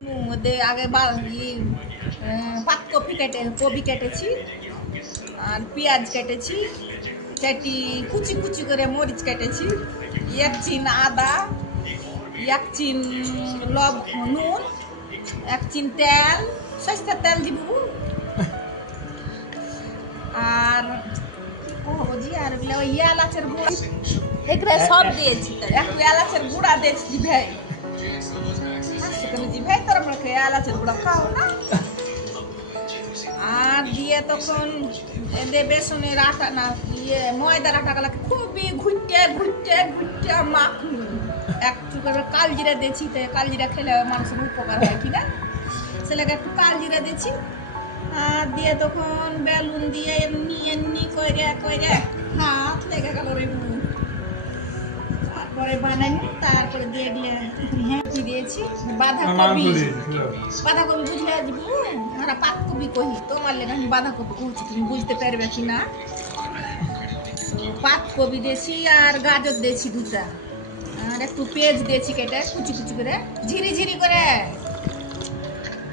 মধ্যে আগে পাতকপি কপি কেটেছি আর পেঁয়াজ কেটেছি, কুচি কুচি করে মরিচ কেটেছি, এক চিন আদা, এক চিন নুন, এক চিন তেল, সস্তার তেল দিব আর আর ওই এলাচের গুঁড়া এগুলো সব দিয়েছি। একটু এলাচের গুঁড়া দিয়েছি ভাই, ভাই তোর আমরা এলাচের গুঁড়া খাও না। আর দিয়ে তখন বেসনের আটা না ময়দার আটা গুলাকে খুবই ঘুরতে ঘুরতে ঘুরতে মাখনি। একটু করে কালজিরা দিয়েছি, কালজিরা খেলে মানুষের উপকার হয় কিনা সেটাকে একটু কালজিরা দিয়েছি। আর দিয়ে তখন বেলুন দিয়ে এমনি এমনি করে করে হাত লেগে গেল রে। তারপরে বানাইনি, তারপরে দিয়ে দিয়ে হ্যাঁপি দিয়েছি বাঁধাকপি বুঝলে দিব আমরা পাতকপি কহি, তোমার লেগে আমি বাঁধাকপি কইছি, তুমি বুঝতে পারবে কি না। পাতকপি দিয়েছি আর গাজর দিয়েছি দুটা, আর একটু পেঁয়াজ দিয়েছি কেটে কুচি কুচি করে ঝিরি ঝিরি করে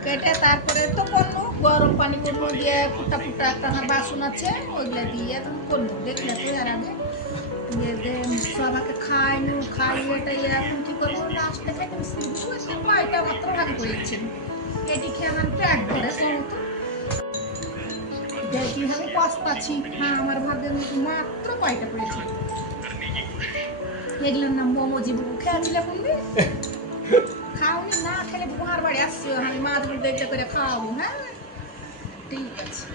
কেটে। তারপরে তো করবো গরম পানি করবো, দিয়ে ফুটা ফুটা একটা আমার বাসন আছে ওইগুলা দিয়ে তখন করবো। দেখলে তো আর আগে সবাইকে খাইয়ে এখন কি করবো, লাস্টে খেতে কয়টা মাত্র ভাগ করেছি, এটি খেয়ে আমার পেট ভরে সমস্ত কিভাবে পস্তাছি। হ্যাঁ আমার ভাগ্যের মতো মাত্র কয়টা করেছি। এগুলোর নাম মোমো জীবু খেয়েছিল এখন খাওনি, না খেলে বুহার বাড়ি আসছে, আমি মাছ দেখলে করে খাওয়াবো। হ্যাঁ ঠিক আছে।